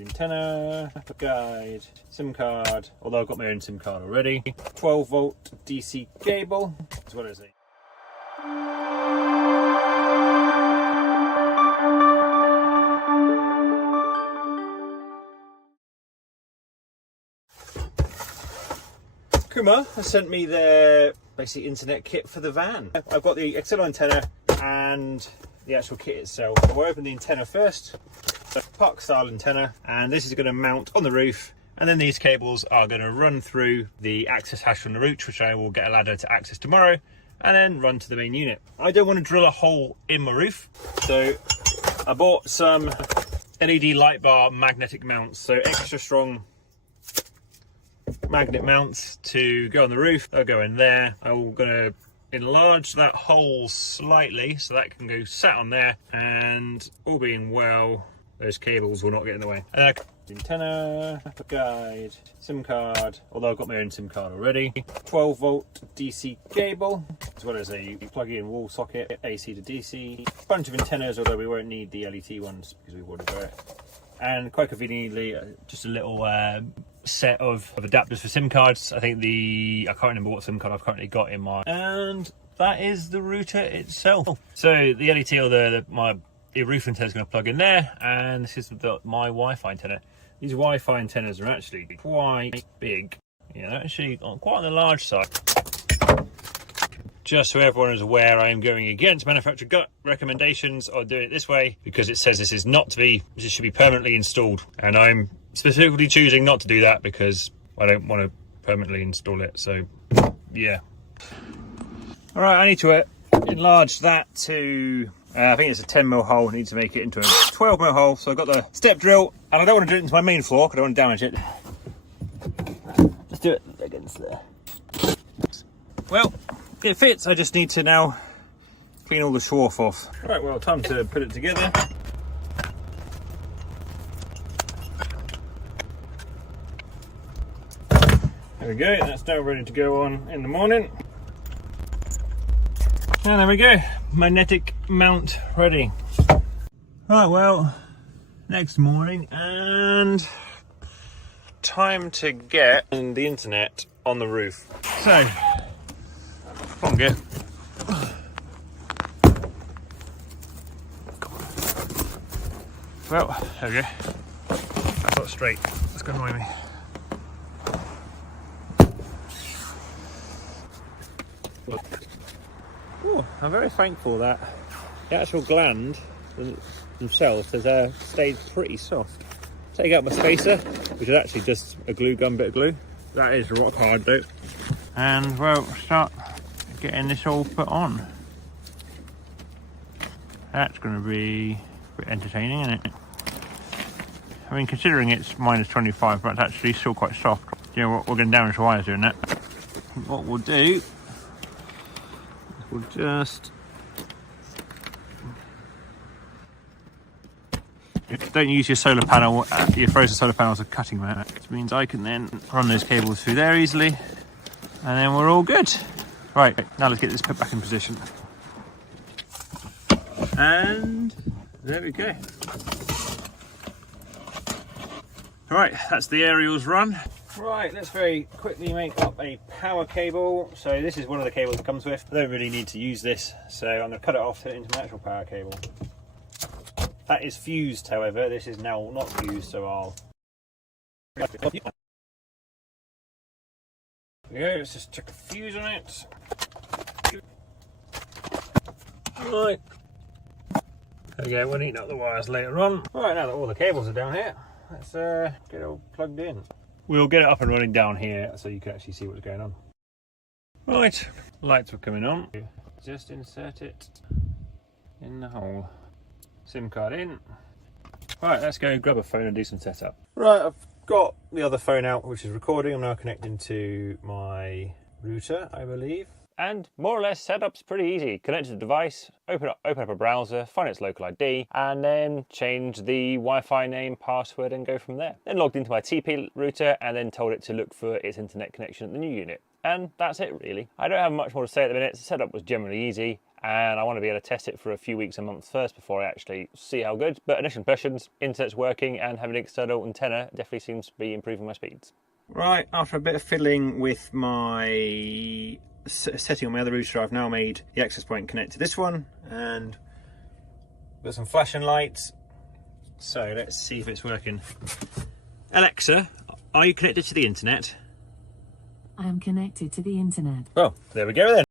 antenna, guide, SIM card, although I've got my own SIM card already, 12 volt DC cable, as well as a KUMA has sent me their basic internet kit for the van. I've got the external antenna and the actual kit itself. So we'll open the antenna first. So park style antenna, and this is going to mount on the roof, and then these cables are going to run through the access hatch on the roof, which I will get a ladder to access tomorrow, and then run to the main unit. I don't want to drill a hole in my roof, so I bought some LED light bar magnetic mounts, so extra strong magnet mounts to go on the roof. They'll go in there. I'm going to enlarge that hole slightly so that can go sat on there, and all being well, those cables will not get in the way. Antenna, guide, SIM card, although I've got my own SIM card already, 12 volt DC cable, as well as a plug-in wall socket, AC to DC, a bunch of antennas, although we won't need the LET ones because we've already got it, and quite conveniently just a little set of adapters for SIM cards. I think I can't remember what SIM card I've currently got in my, and that is the router itself. So the LET or the roof antenna is going to plug in there, and this is my Wi-Fi antenna. These Wi-Fi antennas are actually quite big. Yeah, they're actually quite on the large side. Just so everyone is aware, I am going against manufacturer gut recommendations on doing it this way, because it says this should be permanently installed, and I'm specifically choosing not to do that because I don't want to permanently install it. So yeah. All right, I need to enlarge that to I think it's a 10mm hole. I need to make it into a 12mm hole. So I've got the step drill, and I don't want to do it into my main floor because I don't want to damage it. Just do it against there. Well, it fits. I just need to now clean all the swarf off. Right, well, time to put it together. There we go, that's now ready to go on in the morning. And there we go, magnetic mount ready. Right, well, next morning, and time to get the internet on the roof. So, come on, get. Well, there we go. That's not straight, that's gonna annoy me. Oh, I'm very thankful that the actual gland themselves has stayed pretty soft. Take out my spacer, which is actually just a glue gun bit of glue. That is rock hard though. And well, start getting this all put on. That's going to be a bit entertaining, isn't it? I mean, considering it's -25, but it's actually still quite soft. You know what, we're going to damage the wires doing that. What we'll do, we'll just don't use your solar panel, your frozen solar panel as a cutting mat, which means I can then run those cables through there easily, and then we're all good. Right, now let's get this put back in position. And there we go. Right, that's the aerials run. Right, let's very quickly make up a power cable. So this is one of the cables it comes with. I don't really need to use this, so I'm going to cut it off, turn it into my actual power cable. That is fused, however. This is now not fused, so I'll... Yeah, let's just check a fuse on it. Right. There we go, we'll neaten up the wires later on. Right, now that all the cables are down here, let's get it all plugged in. We'll get it up and running down here so you can actually see what's going on. Right, lights are coming on. Just insert it in the hole. SIM card in. Right, let's go grab a phone and do some setup. Right, I've got the other phone out, which is recording. I'm now connecting to my router, I believe. And more or less, setup's pretty easy. Connect to the device, open up a browser, find its local ID, and then change the Wi-Fi name, password, and go from there. Then logged into my TP router and then told it to look for its internet connection at the new unit. And that's it, really. I don't have much more to say at the minute. The setup was generally easy, and I want to be able to test it for a few weeks and months first before I actually see how good. But initial impressions, internet's working, and having an external antenna definitely seems to be improving my speeds. Right, after a bit of fiddling with my setting on my other router, I've now made the access point connect to this one, and got some flashing lights. So let's see if it's working. Alexa, are you connected to the internet? I am connected to the internet. Well, there we go then.